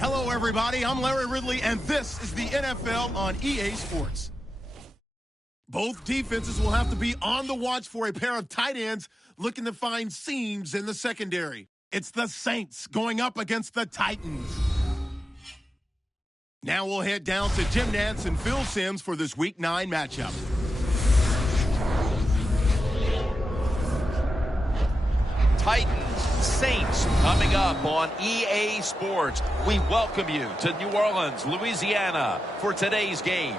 Hello, everybody. I'm Larry Ridley, and this is the NFL on EA Sports. Both defenses will have to be on the watch for a pair of tight ends looking to find seams in the secondary. It's the Saints going up against the Titans. Now we'll head down to Jim Nantz and Phil Simms for this Week 9 matchup. Titans, Saints coming up on EA Sports. We welcome you to New Orleans, Louisiana for today's game.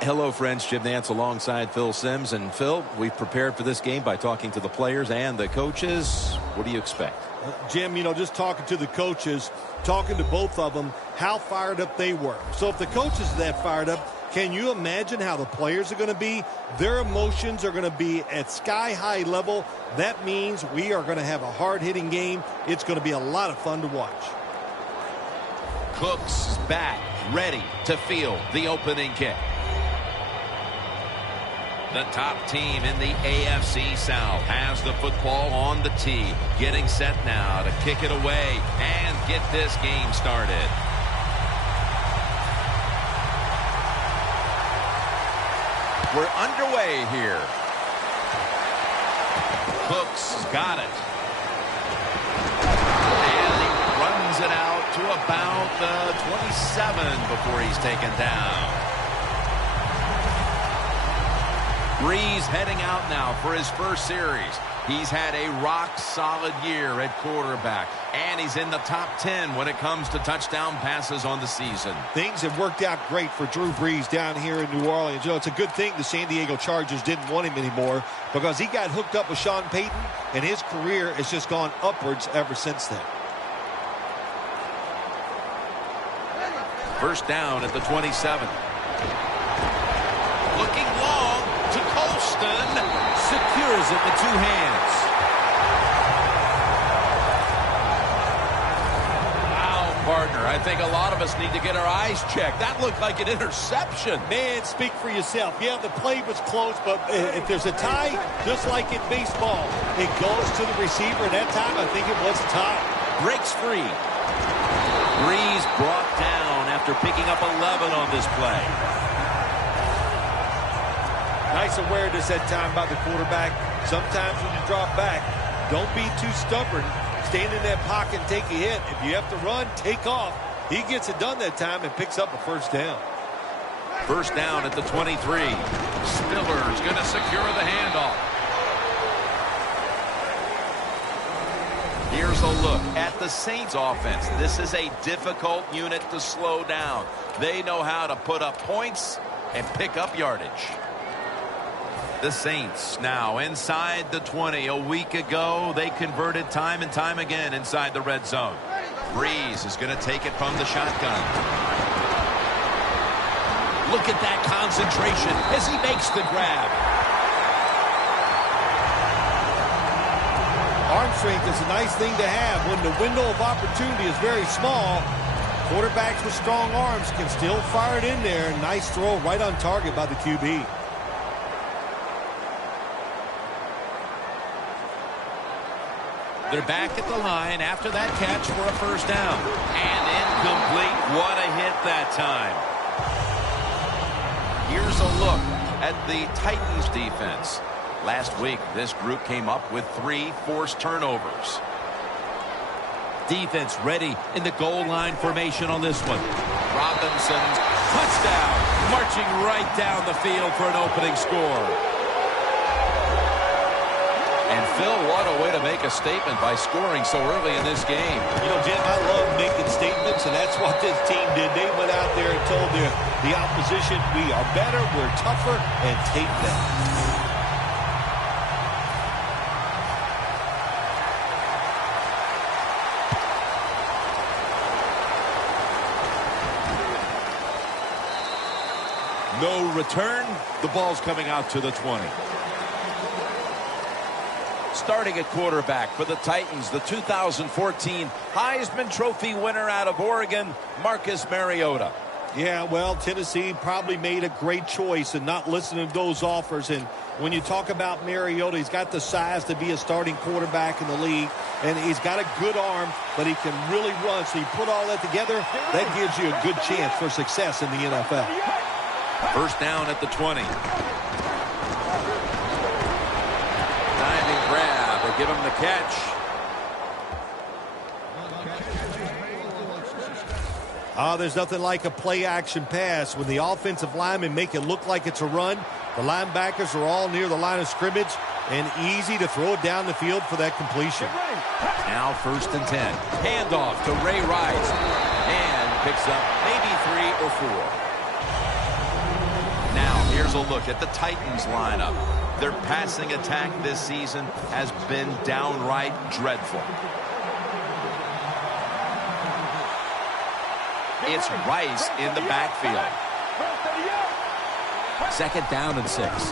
Hello, friends. Jim Nantz alongside Phil Simms. And Phil, we've prepared for this game by talking to the players and the coaches. What do you expect? Jim, just talking to the coaches, talking to both of them, how fired up they were. So if the coaches are that fired up, can you imagine how the players are going to be? Their emotions are going to be at sky-high level. That means we are going to have a hard-hitting game. It's going to be a lot of fun to watch. Cooks is back, ready to field the opening kick. The top team in the AFC South has the football on the tee, getting set now to kick it away and get this game started. We're underway here. Cooks got it. And he runs it out to about the 27 before he's taken down. Breeze heading out now for his first series. He's had a rock-solid year at quarterback, and he's in the top 10 when it comes to touchdown passes on the season. Things have worked out great for Drew Brees down here in New Orleans. It's a good thing the San Diego Chargers didn't want him anymore because he got hooked up with Sean Payton, and his career has just gone upwards ever since then. First down at the 27. Looking long to Colston. Secures it with two hands. Wow, partner. I think a lot of us need to get our eyes checked. That looked like an interception. Man, speak for yourself. Yeah, the play was close, but if there's a tie, just like in baseball, it goes to the receiver. That time, I think it was a tie. Breaks free. Breeze brought down after picking up 11 on this play. Nice awareness that time by the quarterback. Sometimes when you drop back, don't be too stubborn. Stand in that pocket and take a hit. If you have to run, take off. He gets it done that time and picks up a first down. First down at the 23. Stiller's going to secure the handoff. Here's a look at the Saints offense. This is a difficult unit to slow down. They know how to put up points and pick up yardage. The Saints now inside the 20. A week ago, they converted time and time again inside the red zone. Breeze is going to take it from the shotgun. Look at that concentration as he makes the grab. Arm strength is a nice thing to have when the window of opportunity is very small. Quarterbacks with strong arms can still fire it in there. Nice throw right on target by the QB. They're back at the line after that catch for a first down. And incomplete. What a hit that time. Here's a look at the Titans defense. Last week, this group came up with 3 forced turnovers. Defense ready in the goal line formation on this one. Robinson's touchdown. Marching right down the field for an opening score. And Phil, what a way to make a statement by scoring so early in this game. Jim, I love making statements, and that's what this team did. They went out there and told the opposition, we are better, we're tougher, and take that. No return. The ball's coming out to the 20. Starting at quarterback for the Titans, the 2014 Heisman Trophy winner out of Oregon, Marcus Mariota. Yeah, well, Tennessee probably made a great choice in not listening to those offers. And when you talk about Mariota, he's got the size to be a starting quarterback in the league. And he's got a good arm, but he can really run. So you put all that together, that gives you a good chance for success in the NFL. First down at the 20. Diving grab. They give him the catch. There's nothing like a play-action pass. When the offensive linemen make it look like it's a run, the linebackers are all near the line of scrimmage and easy to throw it down the field for that completion. Now first and 10. Handoff to Ray Rice. And picks up maybe 3 or 4. Now here's a look at the Titans lineup. Their passing attack this season has been downright dreadful. It's Rice in the backfield. Second down and 6. Rice.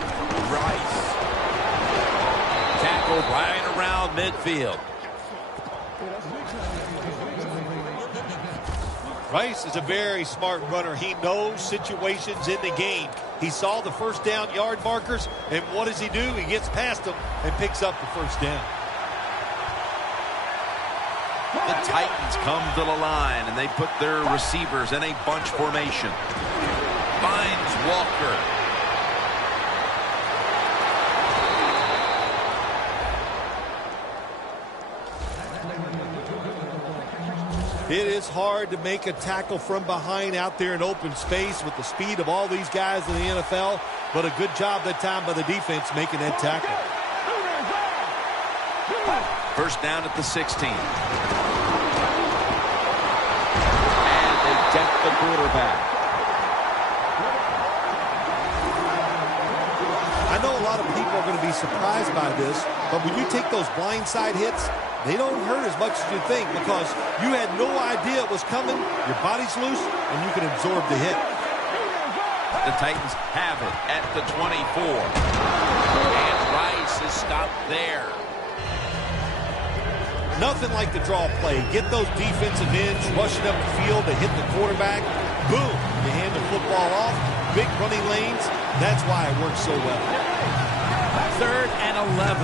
Tackled right around midfield. Rice is a very smart runner. He knows situations in the game. He saw the first down yard markers, and what does he do? He gets past them and picks up the first down. The Titans come to the line, and they put their receivers in a bunch formation. Finds Walker. It is hard to make a tackle from behind out there in open space with the speed of all these guys in the NFL, but a good job that time by the defense making that tackle. First down at the 16. And they deck the quarterback. I know a lot of people are going to be surprised by this, but when you take those blindside hits, they don't hurt as much as you think because you had no idea it was coming, your body's loose, and you can absorb the hit. The Titans have it at the 24. And Rice is stopped there. Nothing like the draw play. Get those defensive ends rushing up the field to hit the quarterback. Boom. You hand the football off. Big running lanes. That's why it works so well. Third and 11.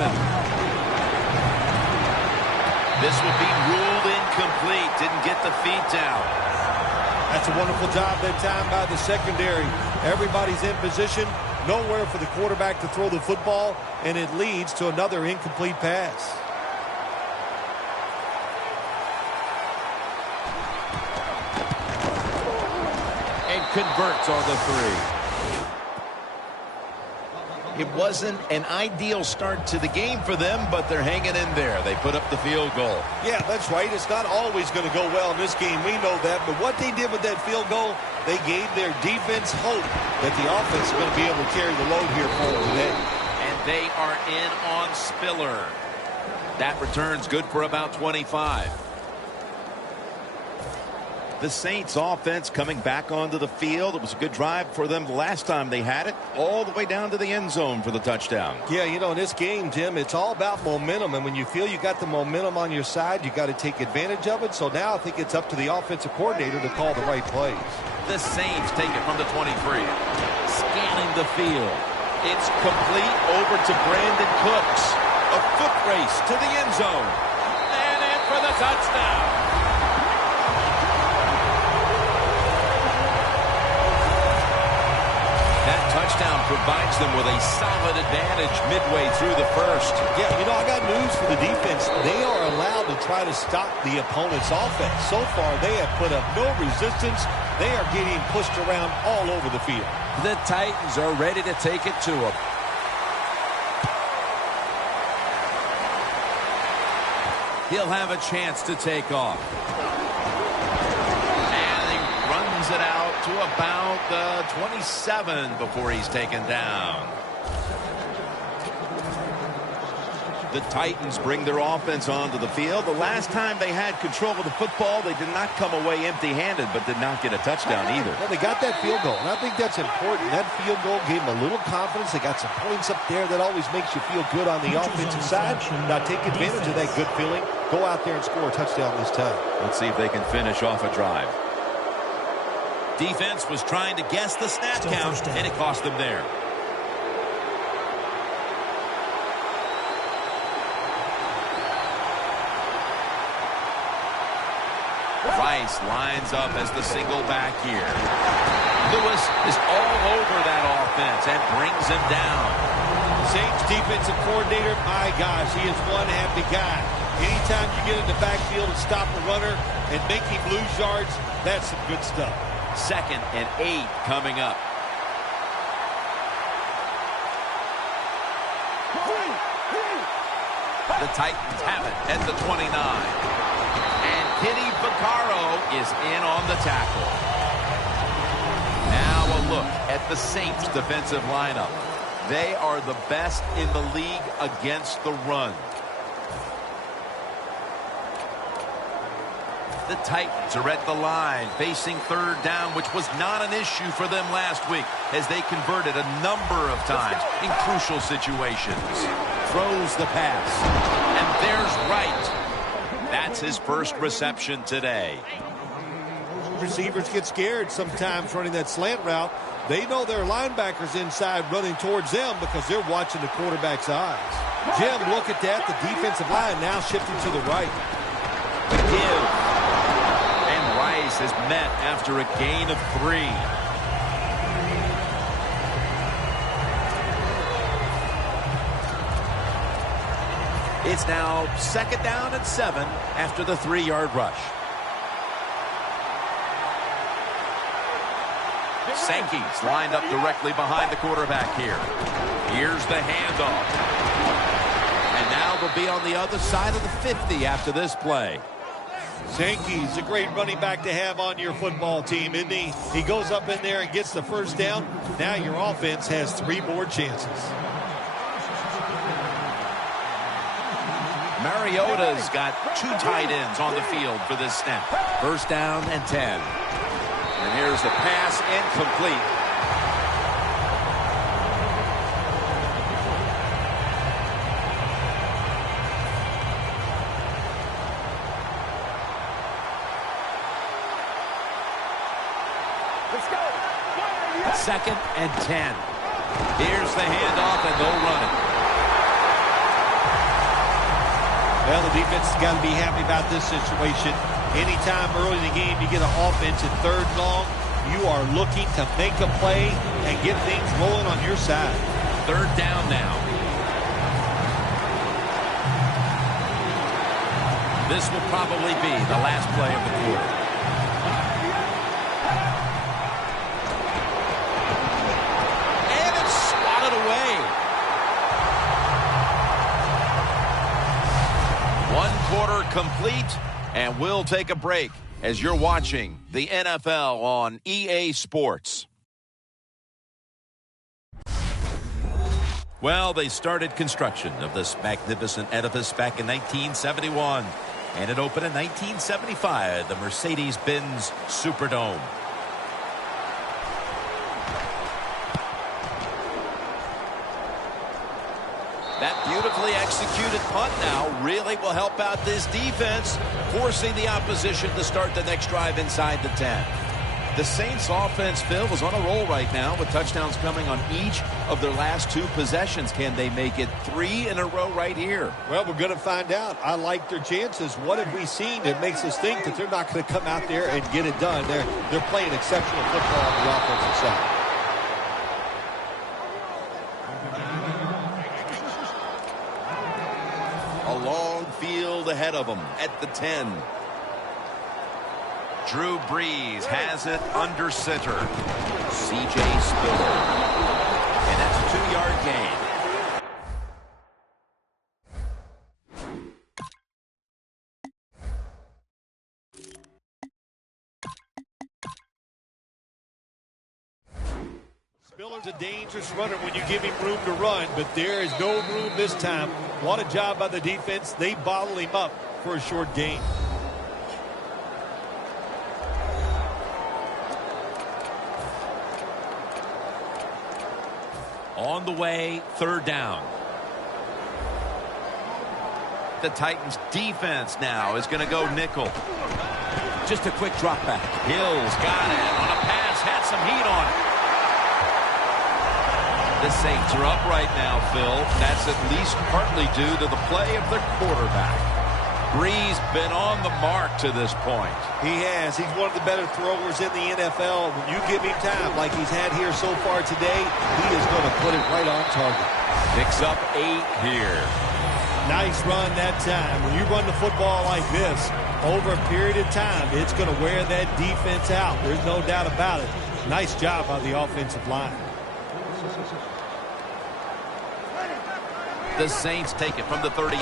This would be ruled incomplete. Didn't get the feet down. That's a wonderful job that time by the secondary. Everybody's in position. Nowhere for the quarterback to throw the football, and it leads to another incomplete pass. Converts on the 3. It wasn't an ideal start to the game for them, but they're hanging in there. They put up the field goal. Yeah, that's right. It's not always going to go well in this game. We know that. But what they did with that field goal, they gave their defense hope that the offense is going to be able to carry the load here for them today. And they are in on Spiller. That return's good for about 25. The Saints offense coming back onto the field. It was a good drive for them the last time they had it, all the way down to the end zone for the touchdown. Yeah, you know, in this game, Jim, it's all about momentum. And when you feel you got the momentum on your side, you got to take advantage of it. So now I think it's up to the offensive coordinator to call the right plays. The Saints take it from the 23. Scanning the field. It's complete over to Brandon Cooks. A foot race to the end zone. And in for the touchdown. That touchdown provides them with a solid advantage midway through the first. Yeah, you know, I got news for the defense. They are allowed to try to stop the opponent's offense. So far, they have put up no resistance. They are getting pushed around all over the field. The Titans are ready to take it to them. He'll have a chance to take off. It out to about the 27 before he's taken down. The Titans bring their offense onto the field. The last time they had control of the football, they did not come away empty-handed, but did not get a touchdown either. Well, they got that field goal, and I think that's important. That field goal gave them a little confidence. They got some points up there that always makes you feel good on the offensive side. Now take advantage of that good feeling. Go out there and score a touchdown this time. Let's see if they can finish off a drive. Defense was trying to guess the snap count, and it cost them there. Rice lines up as the single back here. Lewis is all over that offense and brings him down. Saints defensive coordinator, my gosh, he is one happy guy. Anytime you get in the backfield and stop a runner and make him lose yards, that's some good stuff. 2nd and 8 coming up. The Titans have it at the 29. And Kenny Vaccaro is in on the tackle. Now a look at the Saints defensive lineup. They are the best in the league against the run. The Titans are at the line facing 3rd down, which was not an issue for them last week as they converted a number of times in crucial situations. Throws the pass. And there's Wright. That's his first reception today. Receivers get scared sometimes running that slant route. They know their linebackers inside running towards them because they're watching the quarterback's eyes. Jim, look at that. The defensive line now shifting to the right. Give. Rice is met after a gain of 3. It's now 2nd down and 7 after the 3-yard rush. Sankey's lined up directly behind the quarterback here. Here's the handoff. And now they'll be on the other side of the 50 after this play. Sankey's a great running back to have on your football team, isn't he? He goes up in there and gets the first down. Now your offense has 3 more chances. Mariota's got 2 tight ends on the field for this snap. 1st down and 10. And here's the pass incomplete. Second and 10. Here's the handoff, and they'll run it. Well, the defense has got to be happy about this situation. Anytime early in the game you get an offense in 3rd and long, you are looking to make a play and get things rolling on your side. 3rd down now. This will probably be the last play of the quarter. Quarter complete, and we'll take a break as you're watching the NFL on EA Sports. Well, they started construction of this magnificent edifice back in 1971, and it opened in 1975, the Mercedes-Benz Superdome. That beautifully executed punt now really will help out this defense, forcing the opposition to start the next drive inside the 10. The Saints offense, Phil, is on a roll right now with touchdowns coming on each of their last 2 possessions. Can they make it 3 in a row right here? Well, we're going to find out. I like their chances. What have we seen that makes us think that they're not going to come out there and get it done? They're playing exceptional football on the offensive side. A long field ahead of them at the 10. Drew Brees has it under center. C.J. Spiller. And that's a 2-yard gain. Spiller's a dangerous runner when you give him room to run, but there is no room this time. What a job by the defense. They bottle him up for a short gain. On the way, 3rd down. The Titans defense now is going to go nickel. Just a quick drop back. Hill's got it on a pass some heat on it. The Saints are up right now, Phil. That's at least partly due to the play of their quarterback. Brees been on the mark to this point. He has. He's one of the better throwers in the NFL. When you give him time like he's had here so far today, he is going to put it right on target. Picks up 8 here. Nice run that time. When you run the football like this, over a period of time, it's going to wear that defense out. There's no doubt about it. Nice job by the offensive line. The Saints take it from the 38.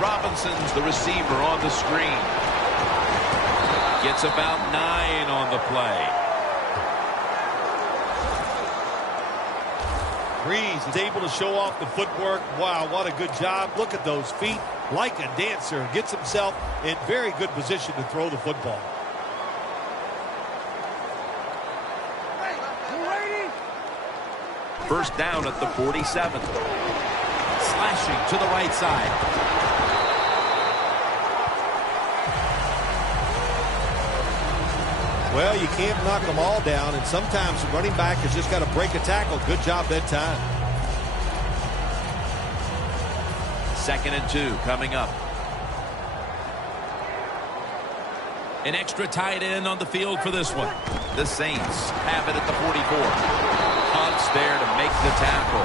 Robinson's the receiver on the screen. Gets about 9 on the play. Brees is able to show off the footwork. Wow, what a good job. Look at those feet. Like a dancer. Gets himself in very good position to throw the football. First down at the 47. Slashing to the right side. Well, you can't knock them all down, and sometimes the running back has just got to break a tackle. Good job that time. 2nd and 2 coming up. An extra tight end on the field for this one. The Saints have it at the 44. Hunt's there to make the tackle.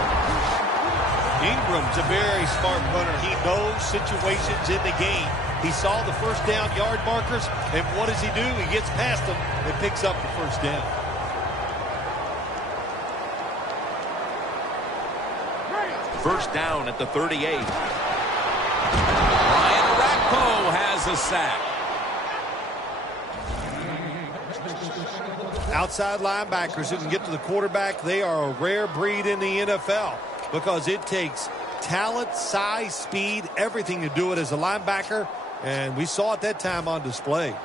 Ingram's a very smart runner. He knows situations in the game. He saw the first down yard markers, and what does he do? He gets past them and picks up the first down. First down at the 38. Ryan Rakpo has a sack. Outside linebackers who can get to the quarterback, they are a rare breed in the NFL because it takes talent, size, speed, everything to do it as a linebacker, and we saw it that time on display.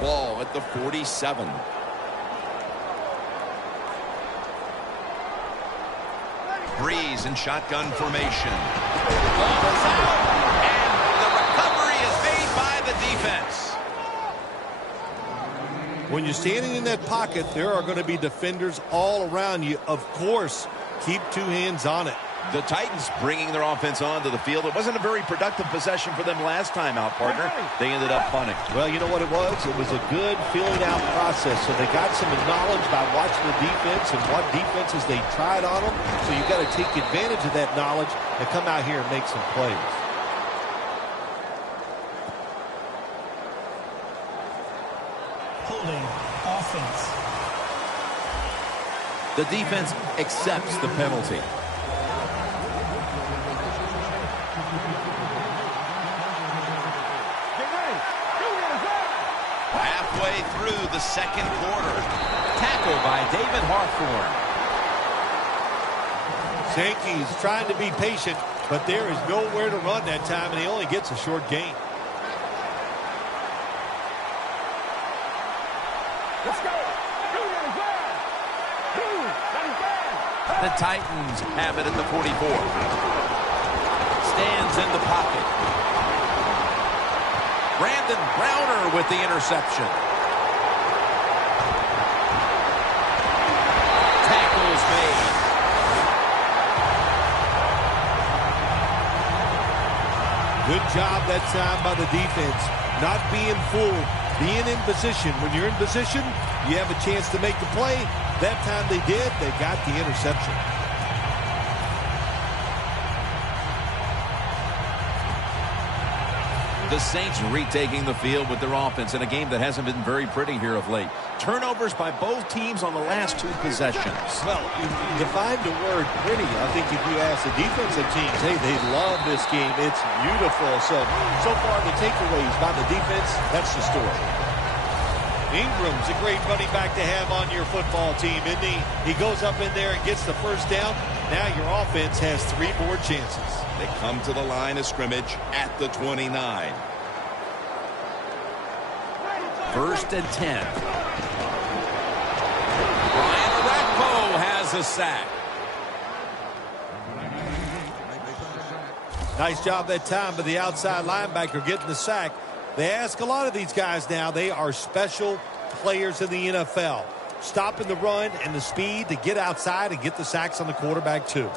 Ball at the 47. Brees in shotgun formation. Ball is out, and the recovery is made by the defense. When you're standing in that pocket, there are going to be defenders all around you. Of course, keep 2 hands on it. The Titans bringing their offense onto the field. It wasn't a very productive possession for them last time out, partner. They ended up punting. Well, you know what it was? It was a good filling out process. So they got some knowledge by watching the defense and what defenses they tried on them. So you've got to take advantage of that knowledge and come out here and make some plays. Holding offense. The defense accepts the penalty. Halfway through the 2nd quarter. Tackle by David Hawthorne. Sankey's trying to be patient, but there is nowhere to run that time, and he only gets a short gain. Let's go. The Titans have it at the 44. Stands in the pocket. Brandon Browner with the interception. Tackles made. Good job that time by the defense. Not being fooled, being in position. When you're in position, you have a chance to make the play. That time they did. They got the interception. The Saints retaking the field with their offense in a game that hasn't been very pretty here of late. Turnovers by both teams on the last 2 possessions. Well, you define the word pretty. I think if you ask the defensive teams, hey, they love this game. It's beautiful. So far the takeaways by the defense, that's the story. Ingram's a great running back to have on your football team, isn't he? He goes up in there and gets the first down. Now your offense has 3 more chances. They come to the line of scrimmage at the 29. First and 10. Ryan Rakpo has a sack. Nice job that time by the outside linebacker getting the sack. They ask a lot of these guys now. They are special players in the NFL. Stopping the run and the speed to get outside and get the sacks on the quarterback too.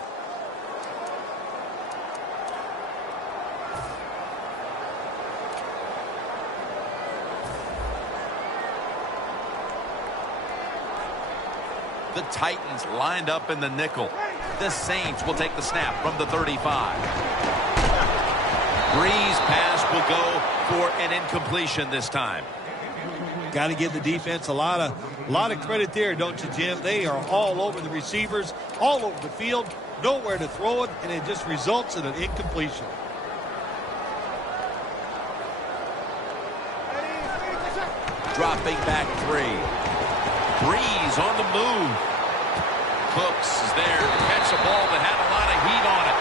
The Titans lined up in the nickel. The Saints will take the snap from the 35. Breeze pass will go for an incompletion this time. Got to give the defense a lot of credit there, don't you, Jim? They are all over the receivers, all over the field, nowhere to throw it, and it just results in an incompletion. Dropping back 3. Breeze on the move. Cooks is there to catch a ball that had a lot of heat on it.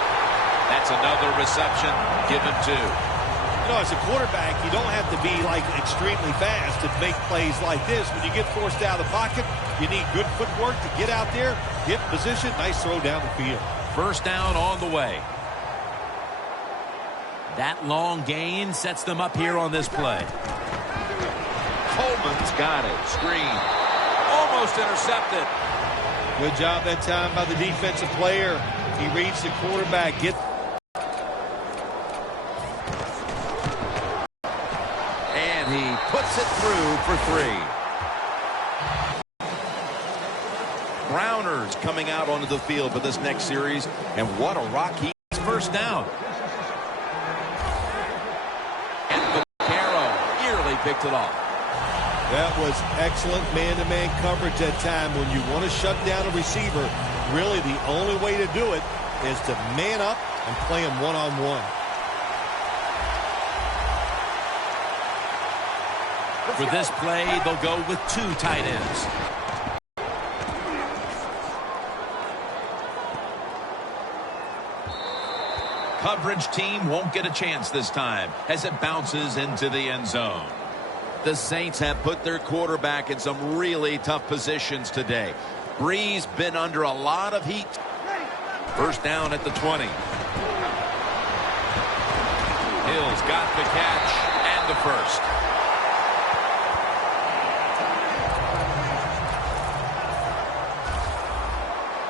That's another reception. Give him 2. You know, as a quarterback, you don't have to be, like, extremely fast to make plays like this. When you get forced out of the pocket, you need good footwork to get out there, get in position, nice throw down the field. First down on the way. That long gain sets them up here on this play. Coleman's got it. Screen. Almost intercepted. Good job that time by the defensive player. He reads the quarterback. And he puts it through for 3. Browners coming out onto the field for this next series. And what a rock he is. First down. And Vaccaro nearly picked it off. That was excellent man-to-man coverage that time. When you want to shut down a receiver, really the only way to do it is to man up and play him one-on-one. For this play, they'll go with 2 tight ends. Coverage team won't get a chance this time as it bounces into the end zone. The Saints have put their quarterback in some really tough positions today. Breeze been under a lot of heat. First down at the 20. Hill's got the catch and the first.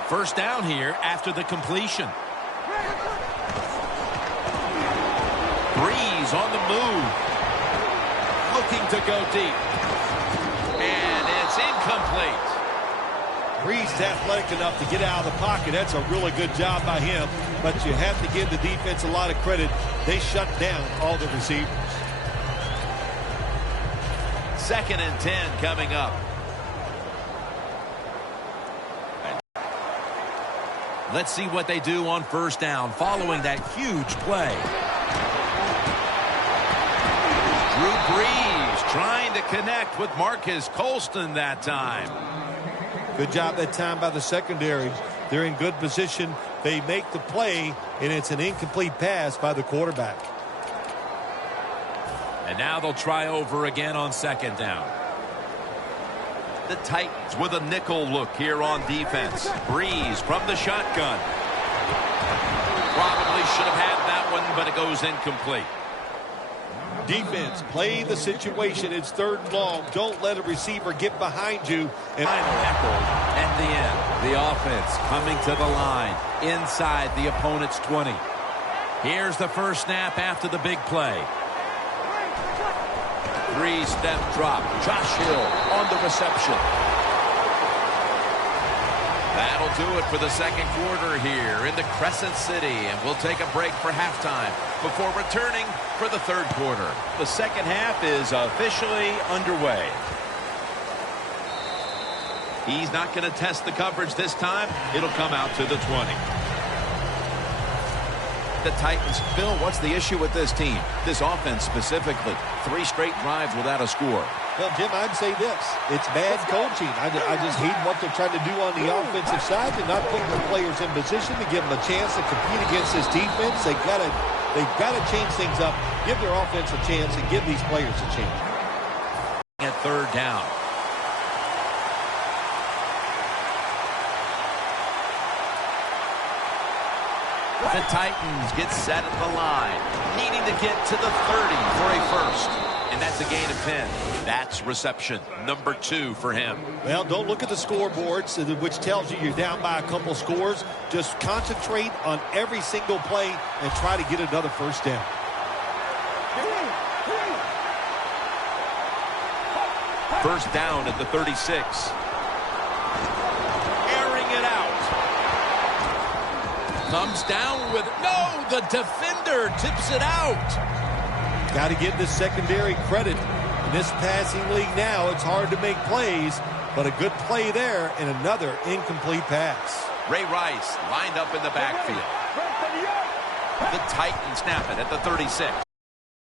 First down here after the completion. Breeze on the move. Looking to go deep. And it's incomplete. Breeze is athletic enough to get out of the pocket. That's a really good job by him. But you have to give the defense a lot of credit. They shut down all the receivers. 2nd and 10 coming up. Let's see what they do on first down following that huge play. Drew Brees trying to connect with Marcus Colston that time. Good job that time by the secondary. They're in good position. They make the play, and it's an incomplete pass by the quarterback. And now they'll try over again on 2nd down. The Titans with a nickel look here on defense. Breeze from the shotgun. Probably should have had that one, but it goes incomplete. Defense, play the situation. It's 3rd and long. Don't let a receiver get behind you. And Final tackle at the end. The offense coming to the line inside the opponent's 20. Here's the first snap after the big play. 3-step drop. Josh Hill on the reception. That'll do it for the 2nd quarter here in the Crescent City. And we'll take a break for halftime before returning for the 3rd quarter. The 2nd half is officially underway. He's not going to test the coverage this time. It'll come out to the 20. The Titans. Phil, what's the issue with this team? This offense specifically. 3 straight drives without a score. Well, Jim, I'd say this. It's bad coaching. I just hate what they're trying to do on the offensive side. They're not putting their players in position to give them a chance to compete against this defense. They've got to change things up, give their offense a chance, and give these players a chance. At 3rd down. The Titans get set at the line, needing to get to the 30 for a first. And that's a gain of 10. That's reception number 2 for him. Well, don't look at the scoreboards, which tells you you're down by a couple scores. Just concentrate on every single play and try to get another first down. First down at the 36. Airing it out. Comes down with, no, the defender tips it out. Got to give the secondary credit. In this passing league now, it's hard to make plays, but a good play there and another incomplete pass. Ray Rice lined up in the backfield. The Titans snap it at the 36.